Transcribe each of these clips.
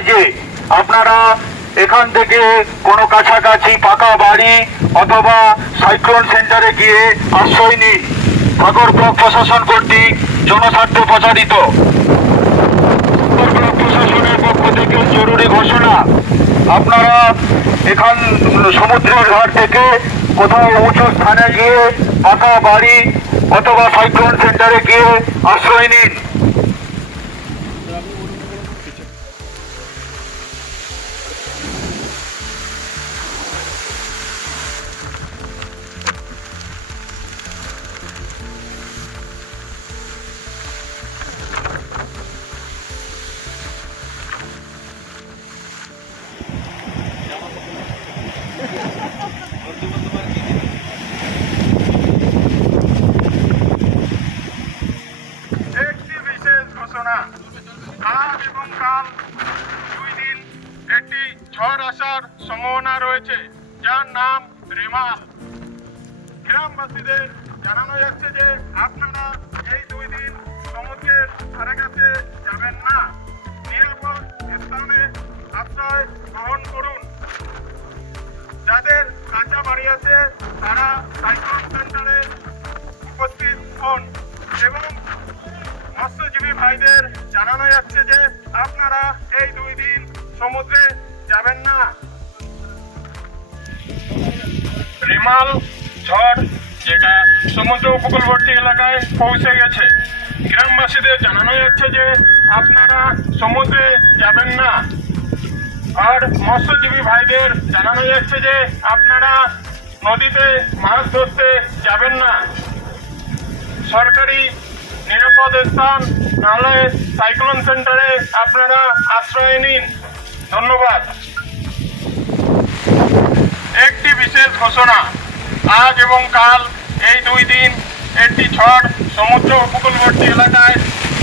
যায় যে আপনারা এখান থেকে কোনো কাছাকাছি পাকা বাড়ি অথবা সাইক্লোন সেন্টারে গিয়ে আশ্রয় নিন। সাগর ব্লক প্রশাসন কর্তৃক জনস্বার্থে প্রচারিত। সাগর ব্লক প্রশাসনের পক্ষ থেকে জরুরি ঘোষণা, আপনারা এখান সমুদ্রের ঘাট থেকে কোথাও উঁচু স্থানে গিয়ে পাকা বাড়ি অথবা সাইক্লোন সেন্টারে গিয়ে আশ্রয় নিন। একটি বিশেষ ঘোষণা, আজ এবং কাল 2 দিন একটি ঝড় আসার সম্ভাবনা রয়েছে, যার নাম রেমাল। গ্রামবাসীদের জানানো যাচ্ছে যে আপনারা এই 2 দিন সমুদ্রের ধারে কাছে যাবেন না, নিরাপদ স্থানে আশ্রয় গ্রহণ করুন। যাদের কাঁচা বাড়ি আছে তারা সাইক্লোন সেন্টারে উপস্থিত হন এবং মৎস্যজীবী ভাইদের জানানো যাচ্ছে যে আপনারা এই 2 দিন সমুদ্রে যাবেন না। রেমাল ঝড় যেটা সমুদ্র উপকূলবর্তী এলাকায় পৌঁছে গেছে, গ্রামবাসীদের জানানো যাচ্ছে যে আপনারা সমুদ্রে যাবেন না। আর মৎস্যজীবী ভাইদের জানানো যাচ্ছে যে আপনারা নদীতে মাছ ধরতে যাবেন না। সরকারি নিরাপদ স্থান নাহলে সাইক্লোন সেন্টারে আপনারা আশ্রয় নিন। ধন্যবাদ। একটি বিশেষ ঘোষণা, আজ এবং কাল এই 2 দিন একটি ঝড় সমুদ্র উপকূলবর্তী এলাকায়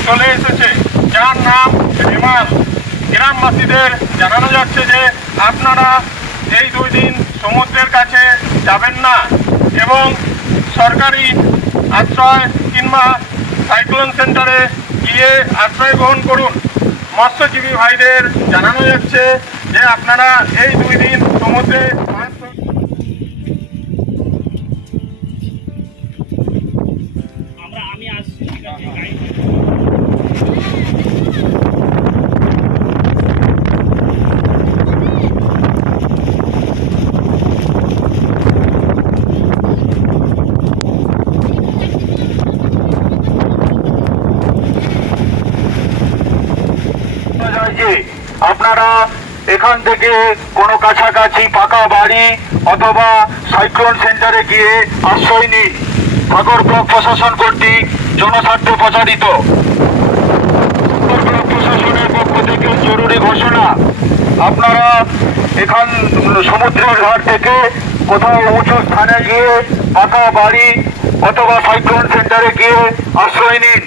চলে এসেছে, যার নাম রেমাল। গ্রামবাসীদের জানানো যাচ্ছে যে আপনারা এই 2 দিন সমুদ্রের কাছে যাবেন না এবং সরকারি আশ্রয় কিংবা সাইক্লোন সেন্টারে গিয়ে আশ্রয় গ্রহণ করুন। মৎস্যজীবী ভাইদের জানানো যাচ্ছে যে আপনারা এই 2 দিন সমুদ্রে মাছ আমি আসছি, ঠিক আছে, গাইড যায় যে আপনারা এখান থেকে কোনো কাছাকাছি পাকা বাড়ি অথবা সাইক্লোন সেন্টারে গিয়ে আশ্রয় নিন। সাগর ব্লক প্রশাসন কর্তৃক জনস্বার্থে প্রচারিত। সাগর ব্লক প্রশাসনের পক্ষ থেকে জরুরি ঘোষণা, আপনারা এখান সমুদ্রের ঘাট থেকে কোথাও উঁচু স্থানে গিয়ে পাকা বাড়ি অথবা সাইক্লোন সেন্টারে গিয়ে আশ্রয় নিন।